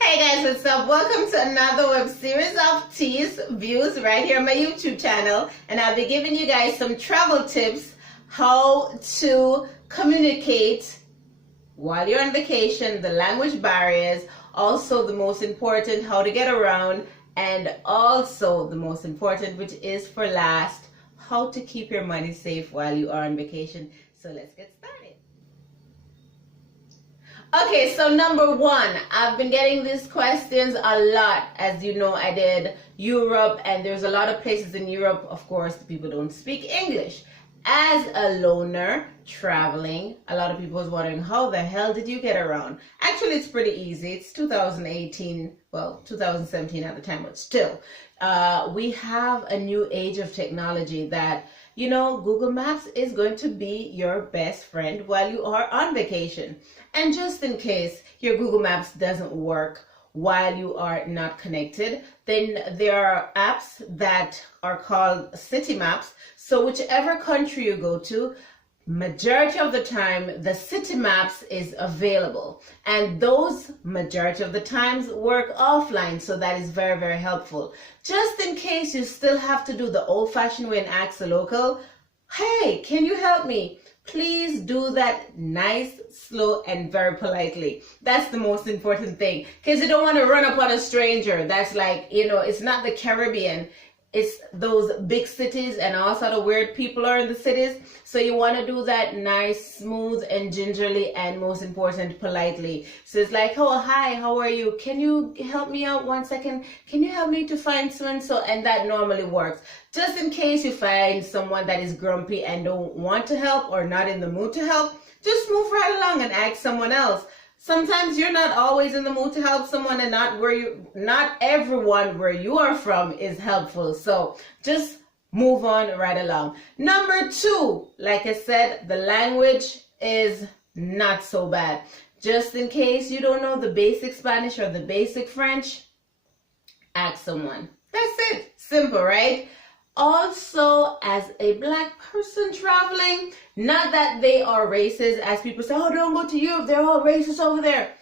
Hey guys, what's up? Welcome to another web series of Teas Views right here on my YouTube channel. And I'll be giving you guys some travel tips, how to communicate while you're on vacation, the language barriers, also the most important, how to get around, and also the most important, which is for last, how to keep your money safe while you are on vacation. So let's get started. Okay, so number one, I've been getting these questions a lot. As you know, I did Europe, and there's a lot of places in Europe, of course, people don't speak English. As a loner traveling, a lot of people was wondering, how the hell did you get around? Actually, it's pretty easy. It's 2018, well, 2017 at the time, but still. We have a new age of technology that, you know, Google Maps is going to be your best friend while you are on vacation. And just in case your Google Maps doesn't work while you are not connected, then there are apps that are called city maps. So whichever country you go to, majority of the time the city maps is available, and those majority of the times work offline, so that is very, very helpful. Just in case you still have to do the old-fashioned way and ask the local, hey, can you help me? Please do that nice, slow, and very politely. That's the most important thing, because you don't want to run up on a stranger. That's like, you know, it's not the Caribbean. It's those big cities, and all sort of weird people are in the cities. So you want to do that nice, smooth, and gingerly, and most important, politely. So it's like, oh, hi, how are you? Can you help me out 1 second? Can you help me to find so-and-so? And that normally works. Just in case you find someone that is grumpy and don't want to help or not in the mood to help, just move right along and ask someone else. Sometimes you're not always in the mood to help someone, and not everyone where you are from is helpful. So just move on right along. Number two, like I said, the language is not so bad. Just in case you don't know the basic Spanish or the basic French, ask someone. That's it. Simple, right? Also, as a black person traveling, not that they are racist, as people say, oh, don't go to Europe, they're all racist over there.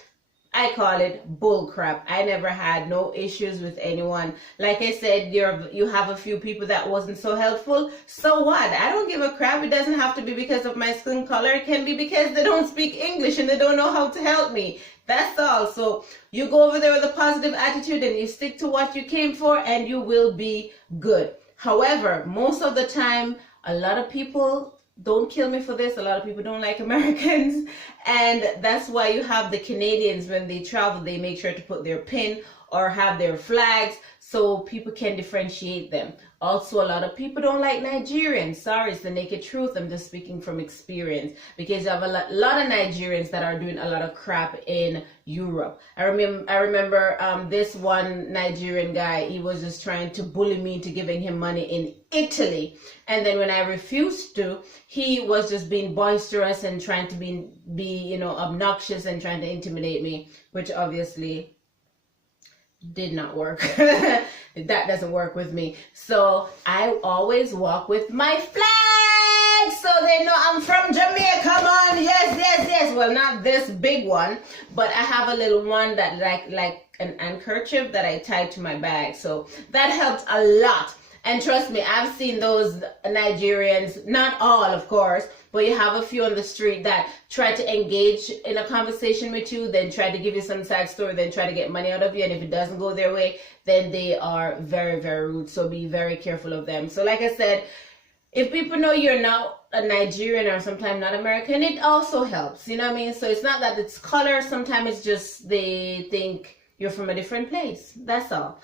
I call it bull crap. I never had no issues with anyone. Like I said, you have a few people that wasn't so helpful. So what? I don't give a crap. It doesn't have to be because of my skin color. It can be because they don't speak English and they don't know how to help me. That's all. So you go over there with a positive attitude and you stick to what you came for, and you will be good. However, most of the time, a lot of people, don't kill me for this, a lot of people don't like Americans, and that's why you have the Canadians, when they travel, they make sure to put their pin or have their flags so people can differentiate them. Also, a lot of people don't like Nigerians. Sorry, it's the naked truth. I'm just speaking from experience, because you have a lot of Nigerians that are doing a lot of crap in Europe. I remember this one Nigerian guy, he was just trying to bully me into giving him money in Italy. And then when I refused to, he was just being boisterous and trying to be you know, obnoxious and trying to intimidate me, which obviously did not work. That doesn't work with me. So I always walk with my flag, so they know I'm from Jamaica. Come on, yes, yes, yes. Well, not this big one, but I have a little one that like an handkerchief that I tied to my bag. So that helped a lot. And trust me, I've seen those Nigerians, not all, of course, but you have a few on the street that try to engage in a conversation with you, then try to give you some side story, then try to get money out of you. And if it doesn't go their way, then they are very, very rude. So be very careful of them. So like I said, if people know you're not a Nigerian or sometimes not American, it also helps. You know what I mean? So it's not that it's color. Sometimes it's just they think you're from a different place. That's all.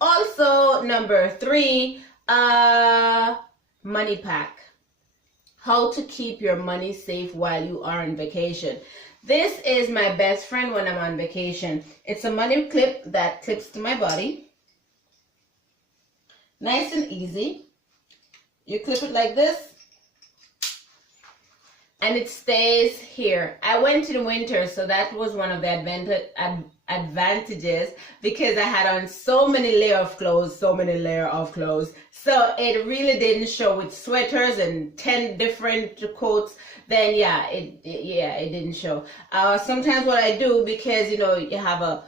Also, number three, money pack. How to keep your money safe while you are on vacation. This is my best friend when I'm on vacation. It's a money clip that clips to my body. Nice and easy. You clip it like this, and it stays here. I went in winter, so that was one of the advantages, because I had on so many layers of clothes. So it really didn't show with sweaters and 10 different coats. Then yeah, it didn't show. Sometimes what I do, because you know you have a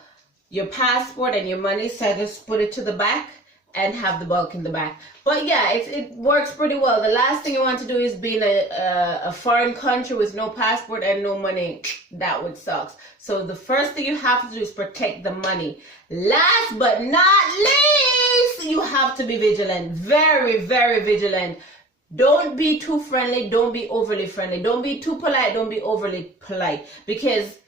your passport and your money, so I just put it to the back and have the bulk in the back. But yeah, it works pretty well. The last thing you want to do is be in a foreign country with no passport and no money. That would suck. So the first thing you have to do is protect the money. Last but not least, you have to be vigilant. Very, very vigilant. Don't be too friendly. Don't be overly friendly. Don't be too polite. Don't be overly polite. Because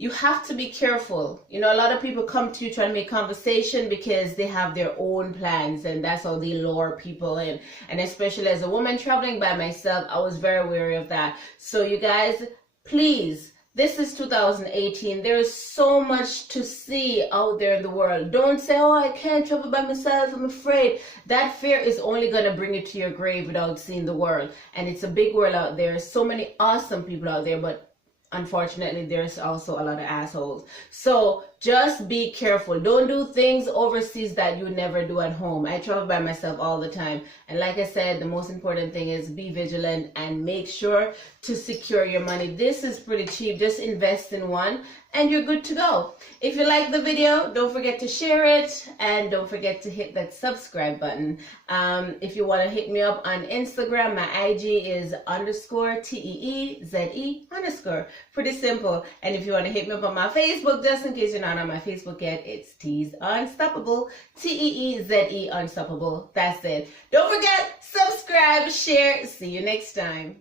you have to be careful. You know, a lot of people come to you trying to make conversation because they have their own plans, and that's how they lure people in. And especially as a woman traveling by myself, I was very wary of that. So you guys, please, this is 2018. There is so much to see out there in the world. Don't say, oh, I can't travel by myself, I'm afraid. That fear is only going to bring you to your grave without seeing the world. And it's a big world out there. So many awesome people out there, but unfortunately, there's also a lot of assholes. So just be careful. Don't do things overseas that you never do at home. I travel by myself all the time. And like I said, the most important thing is be vigilant and make sure to secure your money. This is pretty cheap. Just invest in one and you're good to go. If you like the video, don't forget to share it and don't forget to hit that subscribe button. If you want to hit me up on Instagram, my IG is _TEEZE_. Pretty simple. And if you want to hit me up on my Facebook, just in case you're not on my Facebook yet, it's Tease Unstoppable. TEEZE Unstoppable. That's it. Don't forget, subscribe, share. See you next time.